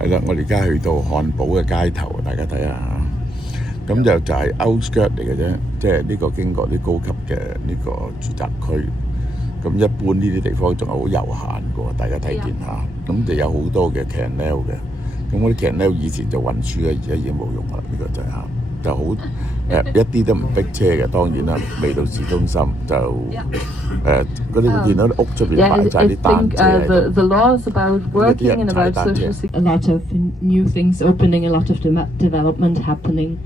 係啦，我哋而家去到漢堡嘅街頭，大家睇下嚇。咁就係 outskirt 嚟嘅啫，即係呢個經過啲高級嘅呢個住宅區。咁一般呢啲地方仲係好悠閒嘅喎，大家睇見下。咁就有好多嘅 canal 嘅。咁嗰啲 canal 以前就運輸嘅，而家已經冇用啦。呢個就係嚇，就好一啲都唔逼車嘅。當然啦，未到市中心就嗰啲會見到啲屋出邊擺晒啲單車喺度。The laws about working and about social security, a lot of new things opening, a lot of development happening.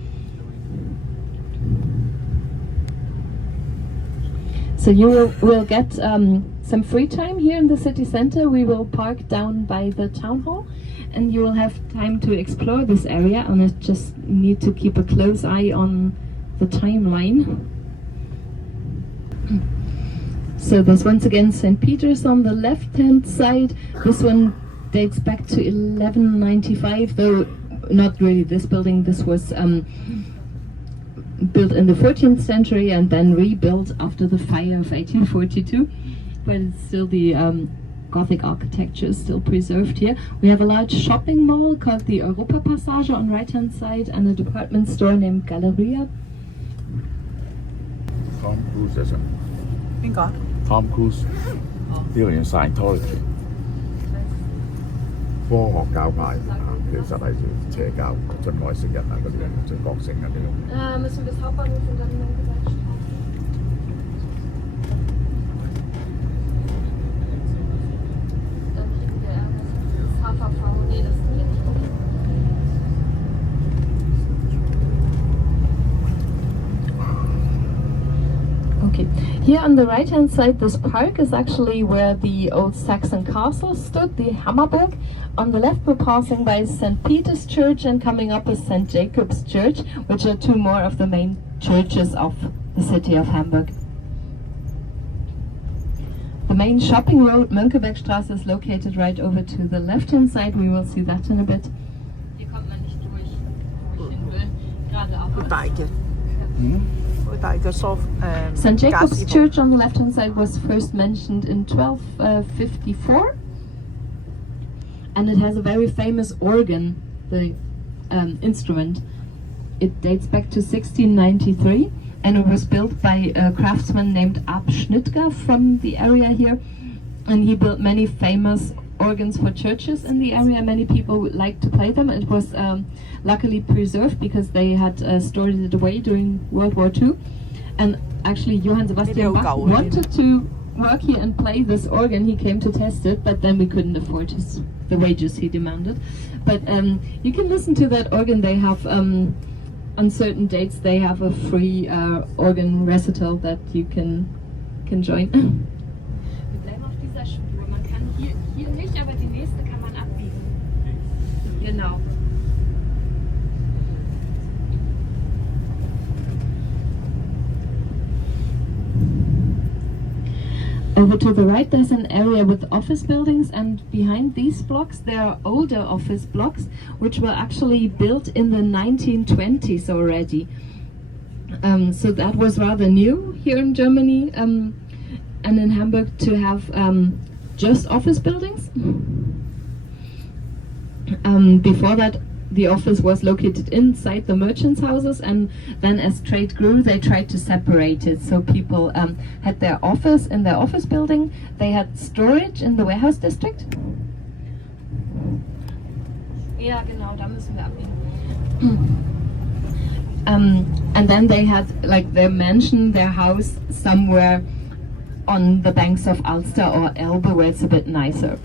So you will get some free time here in the city center. We will park down by the town hall, and you will have time to explore this area. And I just need to keep a close eye on the timeline. So there's once again St. Peter's on the left-hand side. This one dates back to 1195, though not really this building. This was built in the 14th century and then rebuilt after the fire of 1842, but it's still the Gothic architecture is still preserved here. We have a large shopping mall called the Europa Passage on the right-hand side and a department store named Galleria. Tom Cruise 啊，邊個 ？Tom Cruise 呢個叫 Scientology， 科學教派其實係邪教，進外星人啊嗰啲人，進覺醒啊呢種。Müssen wir bis Hauptbahnhof und dann in der Gesellschaft. Dann kriegen wir das HVV. Nee, das ist hier nicht okay. Okay, here on the right hand side, this park is actually where the old Saxon castle stood, the Hamburg. On the left we're passing by St. Peter's Church, and coming up is St. Jacob's Church, which are two more of the main churches of the city of Hamburg. The main shopping road, Mönckebergstraße, is located right over to the left hand side. We will see that in a bit. Hier kommt man nicht durch, wo ich hin will. Geradeaus. St. Jacob's Church on the left hand side was first mentioned in 1254, and it has a very famous organ, the instrument. It dates back to 1693, and it was built by a craftsman named Ab Schnittger from the area here, and he built many famous organs for churches in the area. Many people would like to play them. It was luckily preserved because they had stored it away during World War II. And actually Johann Sebastian Bach wanted to work here and play this organ. He came to test it, but then we couldn't afford the wages he demanded. But you can listen to that organ. They have on certain dates they have a free organ recital that you can join. Wir bleiben auf dieser Spur. Man kann hier nicht, aber die nächste kann man abbiegen. Genau. Over to the right there's an area with office buildings, and behind these blocks there are older office blocks which were actually built in the 1920s already. So that was rather new here in Germany and in Hamburg to have just office buildings. Before that the office was located inside the merchants' houses, and then as trade grew they tried to separate it. So people had their office in their office building, they had storage in the warehouse district. Ja, genau, da müssen wir abbiegen. And then they had like their mansion, their house somewhere on the banks of Alster or Elbe where it's a bit nicer.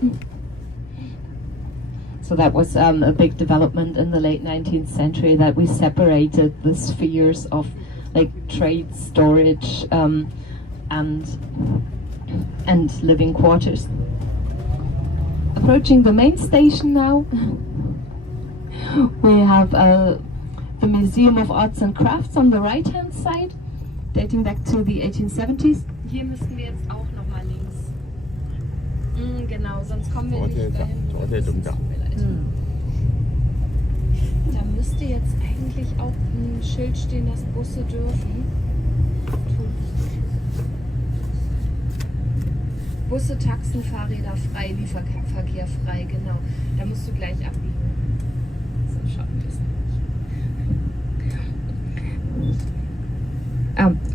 So that was a big development in the late 19th century, that we separated the spheres of like trade, storage, and living quarters. Approaching the main station now, we have the Museum of Arts and Crafts on the right hand side, dating back to the 1870s. Hier müssten wir jetzt auch noch mal links. Genau, sonst kommen wir nicht dahin. Da müsste jetzt eigentlich auch ein Schild stehen, dass Busse dürfen. Busse, Taxen, Fahrräder frei, Lieferverkehr frei, genau. Da musst du gleich abbiegen.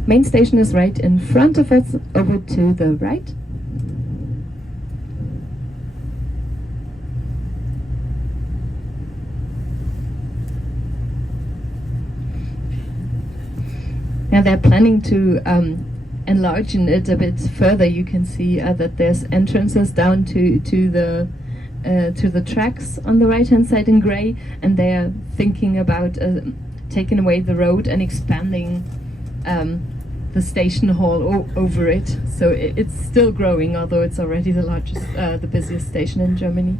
Main station is right in front of us, over to the right. Now they're planning to enlarge it a bit further. You can see that there's entrances down to the tracks on the right-hand side in grey, and they're thinking about taking away the road and expanding the station hall over it. So it's still growing, although it's already the largest, the busiest station in Germany.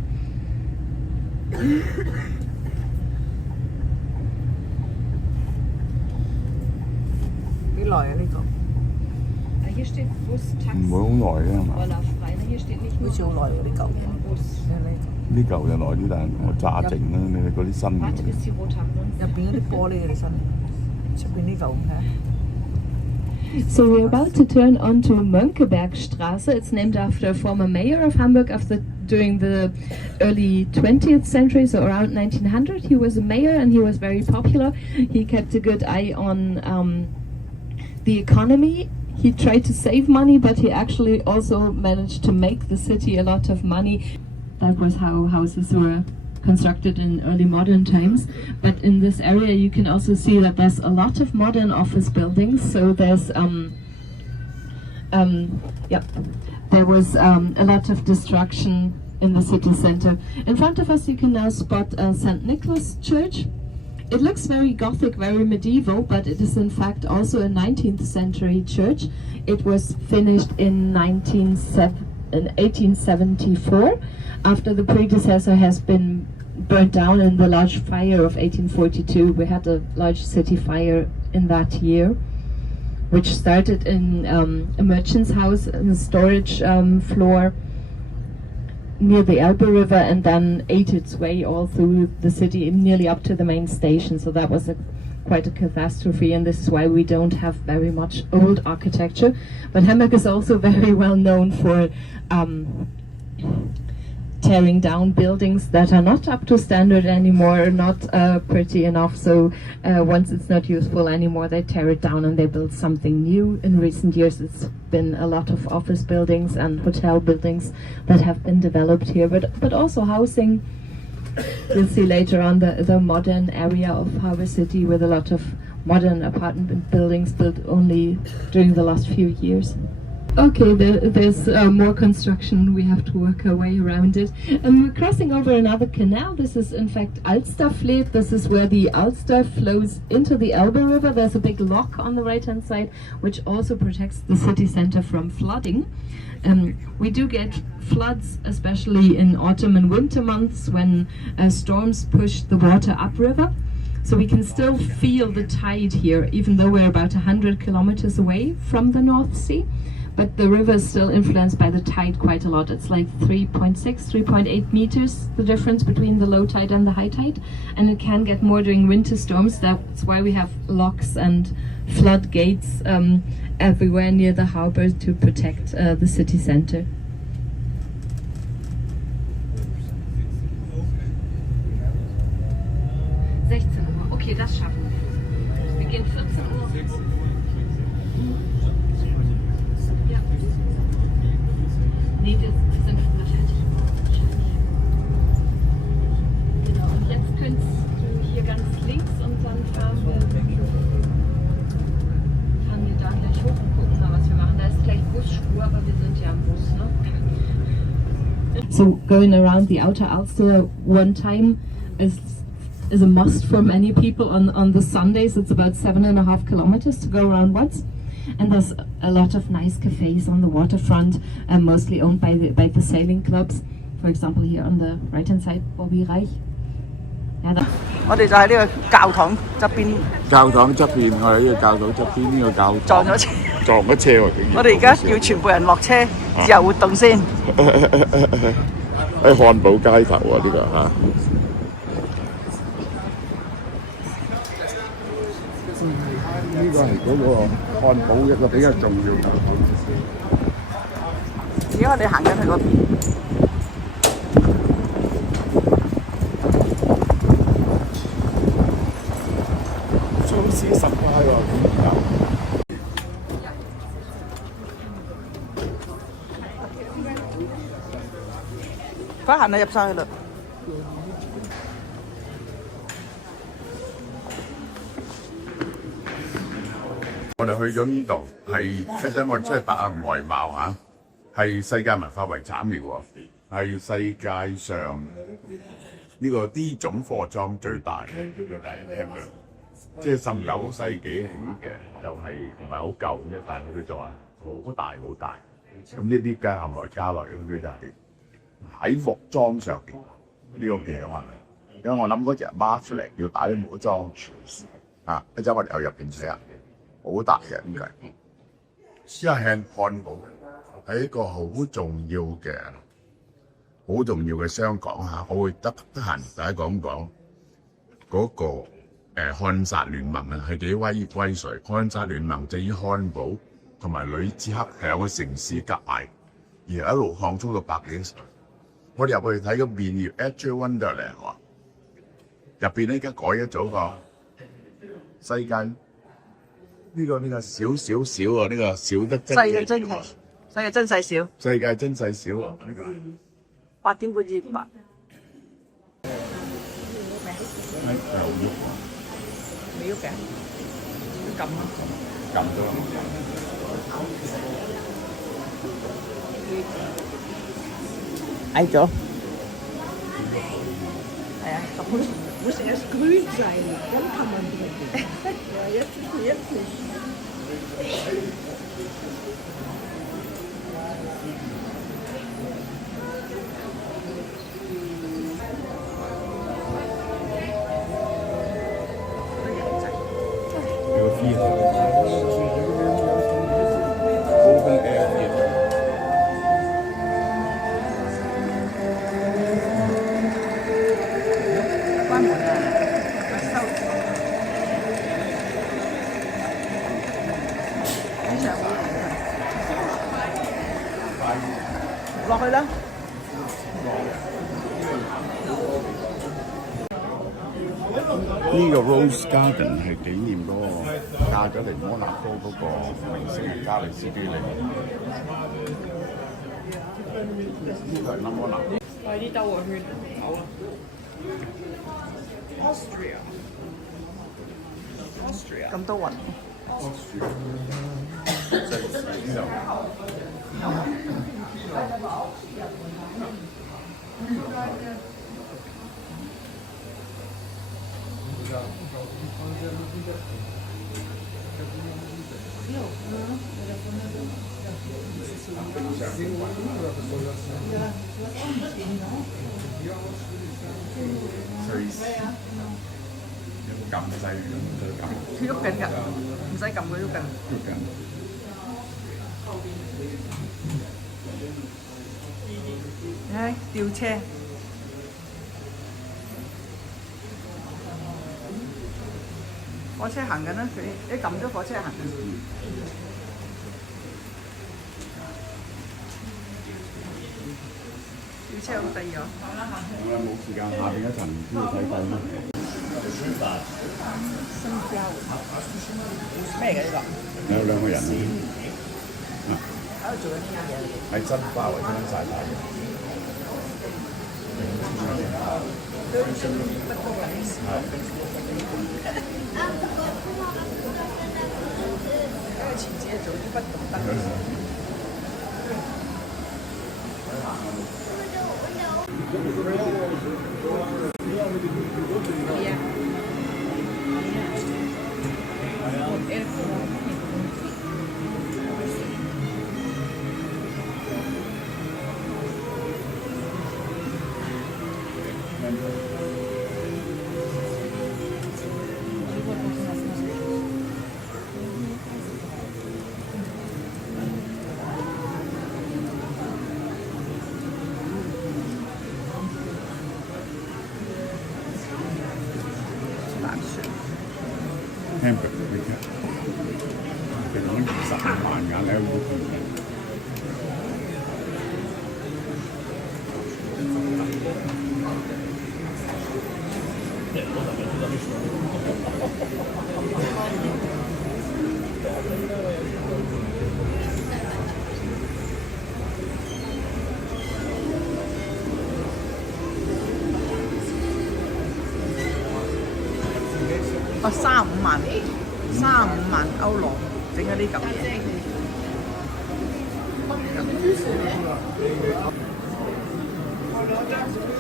Hier steht Bus, Taxi, 唔會好耐嘅係嘛？ Roller frei. Hier steht nicht nur 好似好耐喎呢嚿嘢。 Bus. 呢嚿就耐啲，但係我揸靜啦，你哋嗰啲新 Warte, bis die rot haben. 入邊嗰啲玻璃嘅身，出邊呢嚿睇下。 So we're about to turn onto Mönckebergstraße. It's named after a former mayor of Hamburg during the early 20th century, so around 1900. He was a mayor and he was very popular. He kept a good eye on the economy. He tried to save money, but he actually also managed to make the city a lot of money. That was how houses were constructed in early modern times. But in this area you can also see that there's a lot of modern office buildings. So there's there was a lot of destruction in the city center. In front of us you can now spot St. Nicholas Church. It looks very Gothic, very medieval, but it is in fact also a 19th century church. It was finished in 1874, after the predecessor has been burnt down in the large fire of 1842. We had a large city fire in that year, which started in a merchant's house in the storage floor near the Elbe River, and then ate its way all through the city, nearly up to the main station. So that was quite a catastrophe, and this is why we don't have very much old architecture. But Hamburg is also very well known for tearing down buildings that are not up to standard anymore, not pretty enough. So once it's not useful anymore, they tear it down and they build something new. In recent years, it's been a lot of office buildings and hotel buildings that have been developed here, but also housing. You'll see later on the modern area of Harbour City with a lot of modern apartment buildings built only during the last few years. Okay, there's more construction. We have to work our way around it. We're crossing over another canal. This is in fact Alsterfleet. This is where the Alster flows into the Elbe River. There's a big lock on the right-hand side, which also protects the city center from flooding. We do get floods, especially in autumn and winter months when storms push the water upriver. So we can still feel the tide here, even though we're about 100 kilometers away from the North Sea. But the river is still influenced by the tide quite a lot. It's like 3.6, 3.8 meters, the difference between the low tide and the high tide. And it can get more during winter storms. That's why we have locks and floodgates everywhere near the harbor to protect the city center. Okay, das schaffen wir. Es beginnt 14 Uhr. Ja. Nee, wir sind fertig. Genau, und jetzt könntest du hier ganz links und dann fahren wir da gleich hoch und gucken mal, was wir machen. Da ist gleich Busspur, aber wir sind ja am Bus, ne? So going around the outer Ulster one time is a must for many people. On the Sundays it's about 7.5 kilometers to go around once, and there's a lot of nice cafes on the waterfront, mostly owned by the sailing clubs. For example, here on the right hand side, Bobby Reich. 我哋就喺呢個教堂側邊。教堂側邊，我喺呢個教堂側邊呢個教堂撞咗車。撞咗車喎！我哋而家要全部人落車自由活動先。喺漢堡街頭啊！呢個嚇。呢個係嗰個漢堡一個比較重要嘅。而家我哋行緊去嗰邊。啦，行啦，入晒去啦。我哋去咗呢度係，其實我真係白下外貌嚇，係世界文化遺產嚟喎，係世界上呢個呢種貨裝最大嘅Hamburg，即係19世紀起嘅，就係唔係好舊啫，但係佢就話好大好大。咁呢啲加後來加來咁，佢就係喺服裝上邊呢個嘅話，因為我諗嗰隻孖出嚟要打啲帽裝啊，一陣我哋又入邊睇下。好大嘅點解？因為漢堡係一個好重要嘅商港嚇，我會得閒大家講講嗰個漢薩聯盟啊，係幾威水。漢薩聯盟就以漢堡同埋呂茲克兩個城市夾埋，而一路擴充到100幾歲。我哋入去睇個面叫 Wunderland 喎，入邊咧而家改咗組個世界。呢個少啊！呢個少得真細嘅真係，細嘅真細小。世界真細少啊！呢個8點半至8。未喐嘅，撳啊！撳咗啦！嗌咗。係啊，我成日舉掣，咁琴日一關門啊！收。落去啦！呢個 Rose Garden 係紀念嗰個嫁咗嚟摩納哥嗰個明星係加利斯基嚟。呢個係乜摩納？快啲兜個圈，好啊 ！Austria 咁多雲。有冇撳掣咁佢撳？佢喐緊㗎，唔使撳佢喐緊。喐緊。誒，吊車。火車行緊啦，你撳咗火車行緊。吊車好得意啊！我冇時間，下邊一層都要睇睇啦。新膠咩嘅呢個？有兩個人啊，喺度做緊啲乜嘢？喺真花圍邊曬太陽。因為前次係做啲不懂得嘅事。Hamburg 你睇，佢講25萬㗎，你有冇見？哦35萬歐羅整咗呢嚿嘢。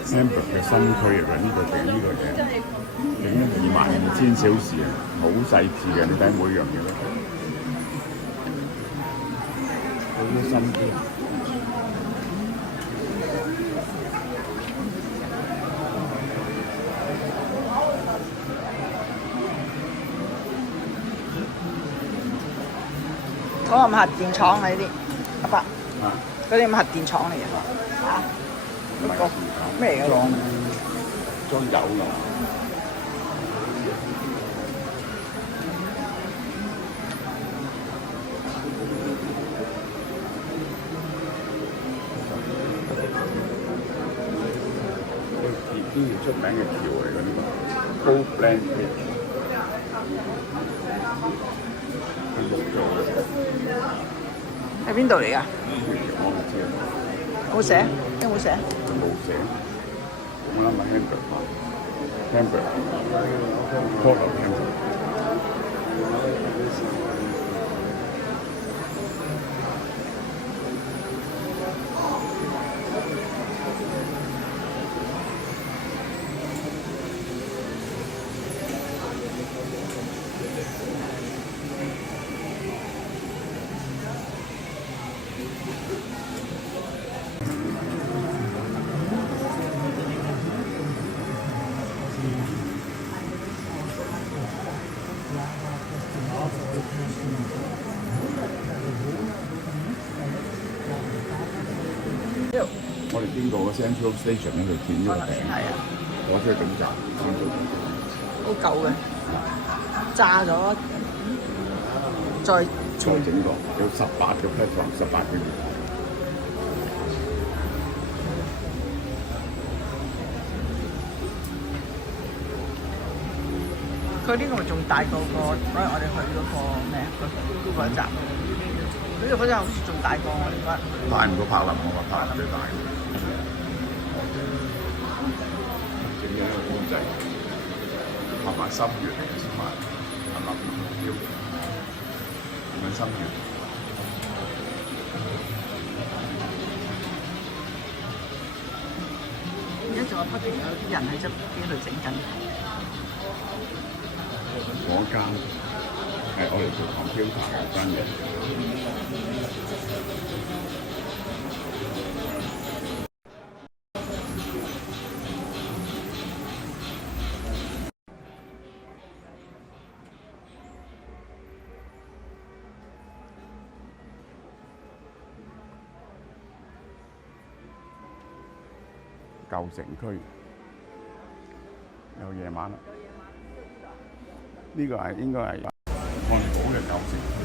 Hamburg 嘅新區嚟㗎，呢個嘢整咗22,000小時啊，好細緻嘅，你睇每樣嘢都好多心機。嗰個係咪核電廠啊？呢啲阿伯，嗰啲係咪核電廠嚟嘅？嚇？嗰個咩嚟嘅？裝油㗎。呢條出名嘅橋嚟㗎，呢個 Wunderland 佢錄咗嘅。喺邊度嚟㗎？我唔知啊。冇寫？有冇寫？冇寫。我諗係 Hamburg，Port of Hamburg。我哋經過個 Central Station 咧，就見呢個頂，係啊，攞出去總站，好舊嘅，炸咗，再整個有18個 platform， 18個月台。佢呢個咪仲大過個嗰日我哋去嗰個咩嗰個站，呢個好似仲大過我哋嗰日。大唔過柏林，我話柏林最大。整咗一個公仔，畫埋心月嚟嘅先嘛，係咪目標？點樣心月？而家仲有不停有啲人喺側邊度整緊。嗰間係我哋做 computer 嘅間嘢。舊城區有夜晚啦。呢個係應該係漢堡嘅舊城區。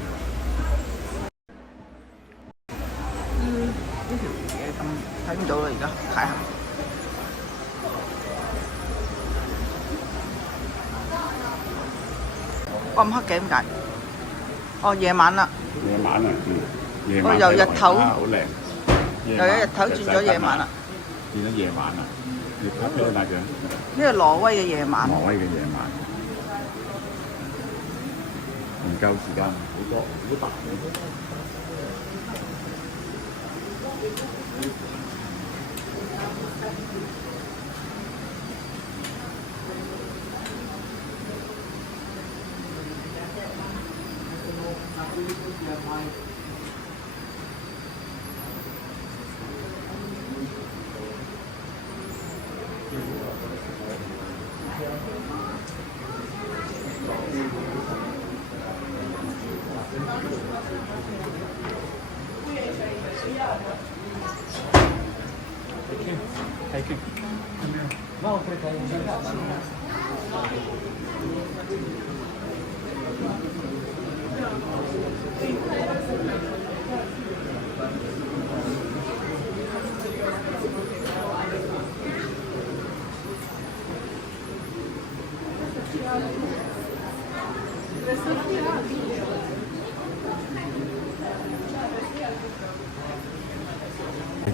呢條嘢咁睇唔到啦，而家太黑。咁黑嘅點解？哦，夜晚啦。夜晚啊，夜晚由日頭好靚。由日頭轉咗夜晚啦。變咗夜晚啦，你睇邊個大嘅？呢個挪威嘅夜晚。挪威嘅夜晚。唔夠時間，好多好大嘅。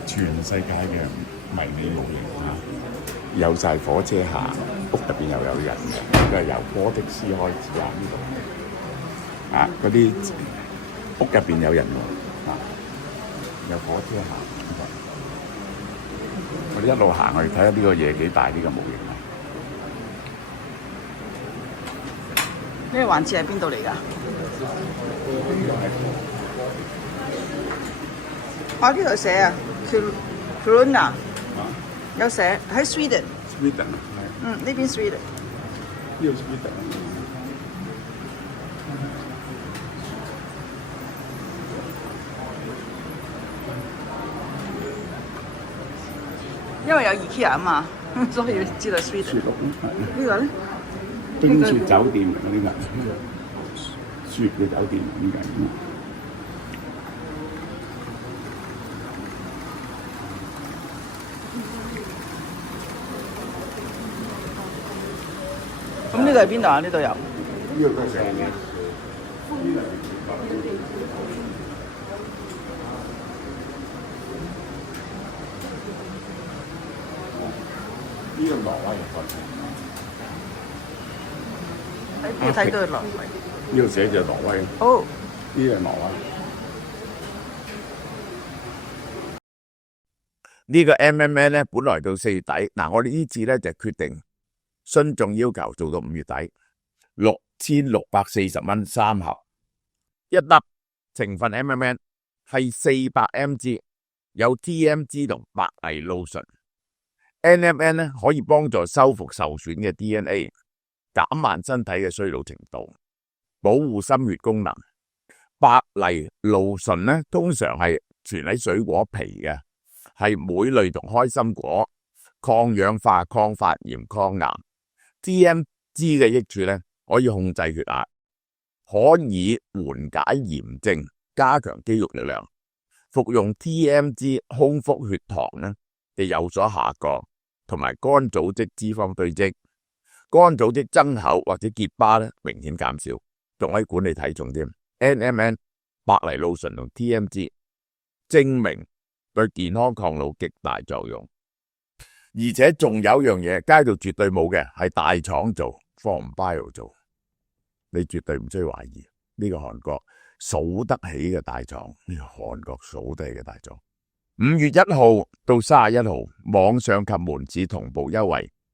全世界嘅迷你模型嚇，有晒火車行。屋入邊又有人嘅，佢係由波的斯開始啊呢度啊，嗰啲屋入邊有人喎啊，有火車行。我哋一路行去睇下呢個嘢幾大呢個模型啊！呢個環節係邊度嚟㗎？啊，呢度寫啊 ，Corona 有寫喺 Sweden。Sweden 啊，嗯，呢邊 Sweden。呢個 Sweden。因為有 IKEA 啊嘛，所以要知道 Sweden。呢個咧？冰雪酒店嚟嘅呢個，雪嘅酒店呢個。咁呢度係邊度啊？呢度有。呢個都係上嘅。呢個挪威嘅國旗。喺邊度睇到挪威？呢度寫住挪威。哦，呢個係挪威。呢個 MMN 咧，本來到4月底，嗱，我哋呢次咧就決定遵眾要求做到5月底，6640蚊3盒，一粒成分 MMN 係400mg，有 TMG 同白藜蘆醇。NMN 咧可以幫助修復受損嘅 DNA， 減慢身體嘅衰老程度，保護心血功能。白藜蘆醇咧通常係存喺水果皮嘅，係莓類同開心果，抗氧化、抗發炎、抗癌。TMG 嘅益處咧可以控制血壓，可以緩解炎症，加強肌肉力量。服用 TMG 空腹血糖咧就有所下降，同埋肝組織脂肪堆積、肝組織增厚或者結疤咧明顯減少，仲可以管理體重添。NMN、白藜蘆醇同 TMG 證明對健康抗老極大作用，而且仲有樣嘢街道絕對冇嘅，係大廠做 From Bio 做，你絕對唔需要懷疑呢個韓國數得起嘅大廠，呢個韓國數得起嘅大廠。5月1號到31號網上及門市同步優惠，